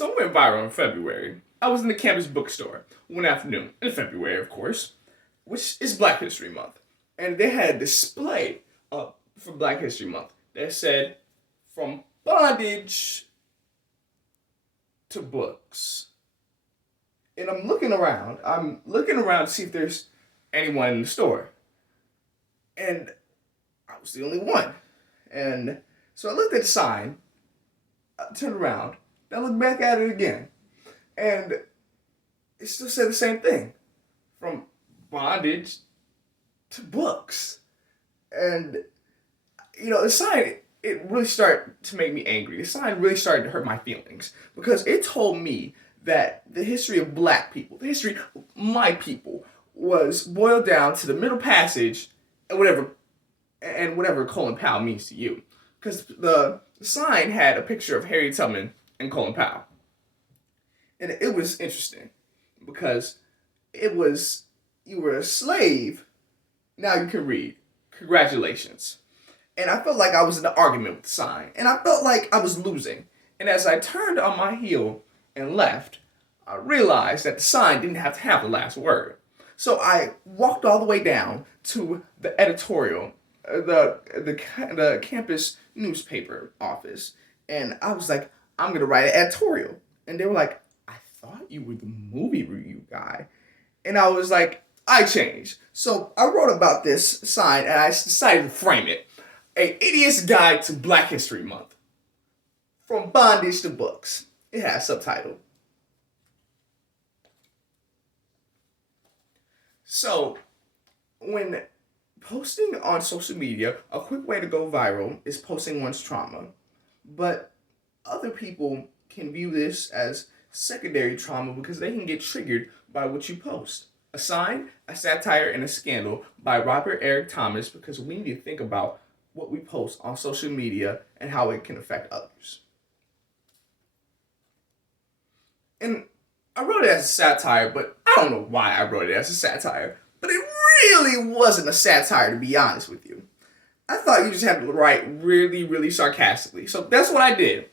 So I went viral in February. I was in the campus bookstore one afternoon, in February, of course, which is Black History Month. And they had a display up for Black History Month that said, from bondage to books. And I'm looking around to see if there's anyone in the store. And I was the only one. And so I looked at the sign, I turned around, I looked back at it again. And it still said the same thing. From bondage to books. And, the sign, it really started to make me angry. The sign really started to hurt my feelings. Because it told me that the history of black people, the history of my people, was boiled down to the middle passage and whatever Colin Powell means to you. Because the sign had a picture of Harriet Tubman and Colin Powell. And it was interesting because it was, you were a slave, now you can read. Congratulations. And I felt like I was in an argument with the sign. And I felt like I was losing. And as I turned on my heel and left, I realized that the sign didn't have to have the last word. So I walked all the way down to the editorial, the campus newspaper office, and I was like, I'm gonna write an editorial. And they were like, I thought you were the movie review guy. And I was like, I changed. So I wrote about this sign and I decided to frame it. A Idiot's Guide to Black History Month. From bondage to books. It has subtitle. So, when posting on social media, a quick way to go viral is posting one's trauma. But other people can view this as secondary trauma because they can get triggered by what you post. A sign, a satire, and a scandal by Robert Eric Thomas, because we need to think about what we post on social media and how it can affect others. And I wrote it as a satire, but I don't know why I wrote it as a satire. But it really wasn't a satire, to be honest with you. I thought you just had to write really, really sarcastically. So that's what I did.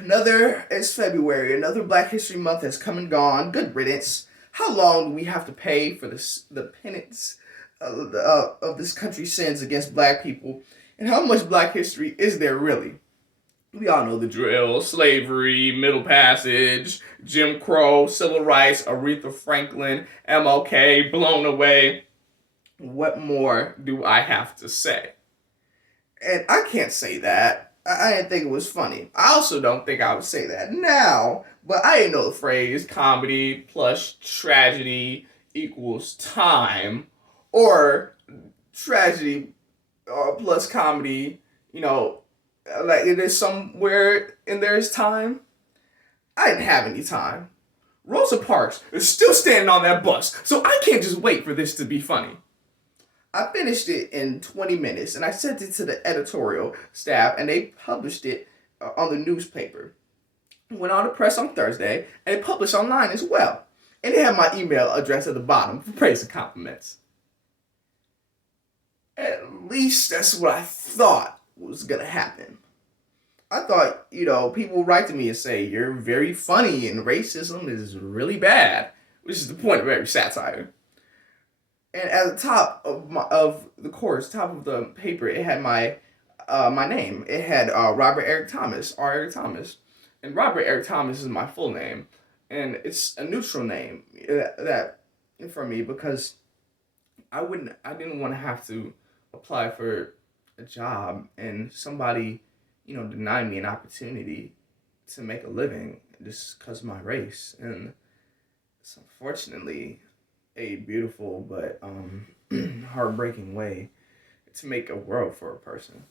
It's February. Another Black History Month has come and gone. Good riddance. How long do we have to pay for the penance of this country's sins against black people? And how much black history is there really? We all know the drill: slavery, Middle Passage, Jim Crow, civil rights, Aretha Franklin, MLK, blown away. What more do I have to say? And I can't say that. I didn't think it was funny. I also don't think I would say that now, but I didn't know the phrase comedy plus tragedy equals time, or tragedy plus comedy, like it is somewhere in there's time. I didn't have any time. Rosa Parks is still standing on that bus, so I can't just wait for this to be funny. I finished it in 20 minutes and I sent it to the editorial staff and they published it on the newspaper. It went on the press on Thursday and it published online as well. And it had my email address at the bottom for praise and compliments. At least that's what I thought was going to happen. I thought, people would write to me and say, you're very funny and racism is really bad, which is the point of every satire. And at the top of the course, top of the paper, it had my name. It had Robert Eric Thomas, R. Eric Thomas. And Robert Eric Thomas is my full name. And it's a neutral name that for me because I didn't want to have to apply for a job and somebody, deny me an opportunity to make a living just because of my race. And it's unfortunately a beautiful but heartbreaking way to make a world for a person.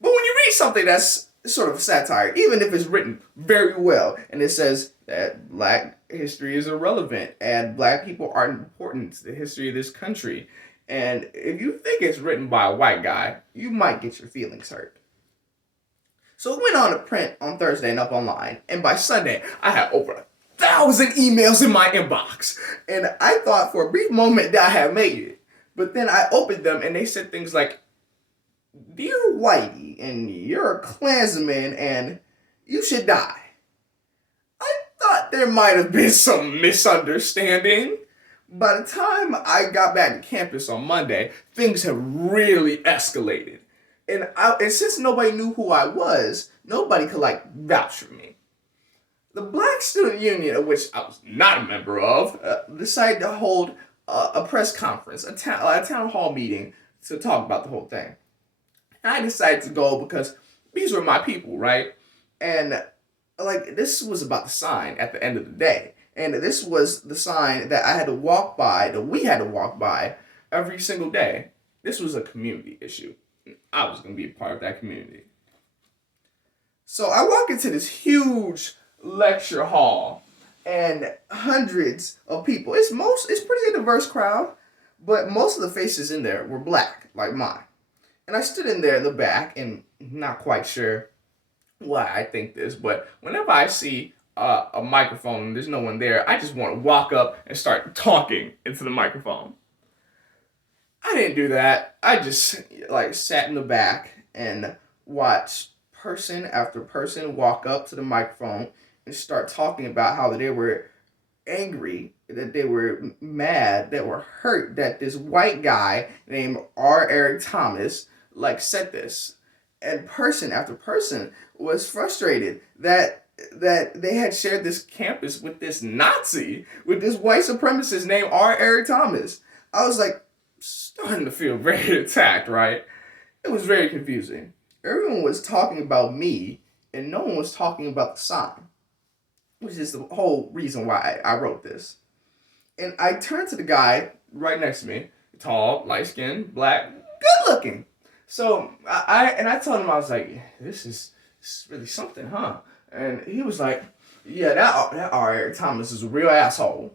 But when you read something that's sort of a satire, even if it's written very well, and it says that black history is irrelevant and black people aren't important to the history of this country, and if you think it's written by a white guy, you might get your feelings hurt. So it went on to print on Thursday and up online, and by Sunday, I had over 1,000 emails in my inbox. And I thought for a brief moment that I had made it. But then I opened them and they said things like, Dear Whitey, and you're a Klansman and you should die. thought there might have been some misunderstanding. By the time I got back to campus on Monday, things had really escalated. And since nobody knew who I was, nobody could like vouch for me. The Black Student Union, of which I was not a member of, decided to hold a press conference, a town hall meeting to talk about the whole thing. And I decided to go because these were my people, right? And like this was about the sign at the end of the day. And this was the sign that I had to walk by, that we had to walk by every single day. This was a community issue. I was going to be a part of that community. So I walk into this huge lecture hall and hundreds of people. It's pretty a diverse crowd, but most of the faces in there were black, like mine. And I stood in there in the back and not quite sure why I think this, but whenever I see a microphone and there's no one there, I just want to walk up and start talking into the microphone. I didn't do that. I just like sat in the back and watched person after person walk up to the microphone and start talking about how they were angry, that they were mad, that were hurt that this white guy named R. Eric Thomas like said this. And person after person was frustrated that they had shared this campus with this Nazi, with this white supremacist named R. Eric Thomas. I was like starting to feel very attacked, right? It was very confusing. Everyone was talking about me, and no one was talking about the sign, which is the whole reason why I wrote this. And I turned to the guy right next to me, tall, light-skinned, black, good-looking. So I told him, I was like, this is really something, huh? And he was like, yeah, that R. Eric Thomas is a real asshole.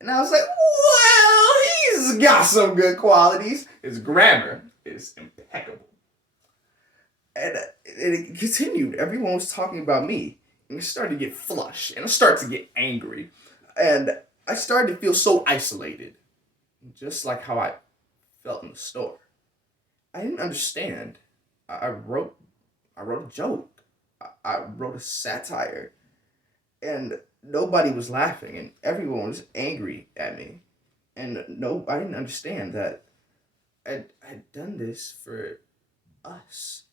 And I was like, well, he's got some good qualities. His grammar is impeccable. And it continued. Everyone was talking about me. And I started to get flushed. And I started to get angry. And I started to feel so isolated. Just like how I felt in the store. I didn't understand. I wrote a joke. I wrote a satire. And nobody was laughing. And everyone was angry at me. And I didn't understand that I'd done this for us.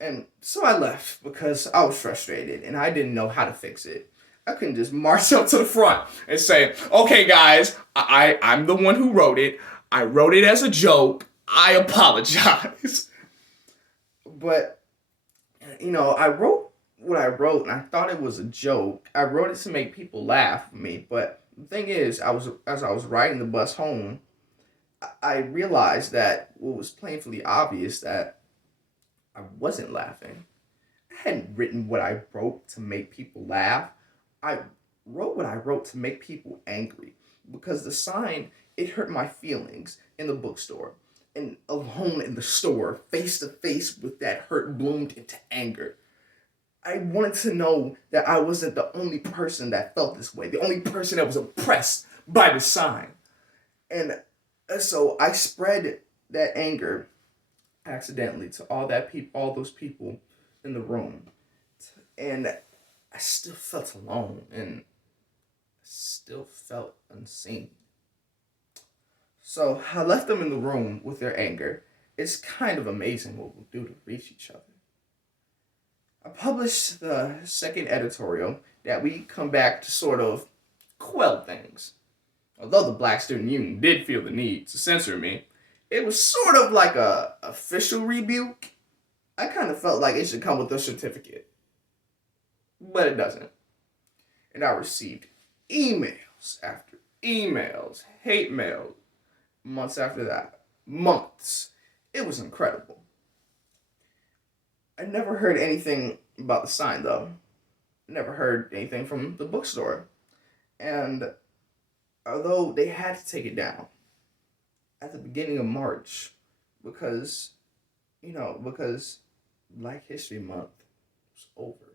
And so I left because I was frustrated and I didn't know how to fix it. I couldn't just march up to the front and say, okay, guys, I'm the one who wrote it. I wrote it as a joke. I apologize. But, I wrote what I wrote and I thought it was a joke. I wrote it to make people laugh at me. But the thing is, as I was riding the bus home, I realized that what was painfully obvious that I wasn't laughing. I hadn't written what I wrote to make people laugh. I wrote what I wrote to make people angry because the sign, it hurt my feelings in the bookstore. And alone in the store, face to face with that hurt bloomed into anger. I wanted to know that I wasn't the only person that felt this way, the only person that was oppressed by the sign. And so I spread that anger accidentally to all those people in the room. And I still felt alone and I still felt unseen. So I left them in the room with their anger. It's kind of amazing what we'll do to reach each other. I published the second editorial that we come back to sort of quell things. Although the Black Student Union did feel the need to censor me, it was sort of like a official rebuke. I kind of felt like it should come with a certificate. But it doesn't. And I received emails after emails, hate mail, months after that. Months. It was incredible. I never heard anything about the sign, though. Never heard anything from the bookstore. And although they had to take it down at the beginning of March because Black History Month was over.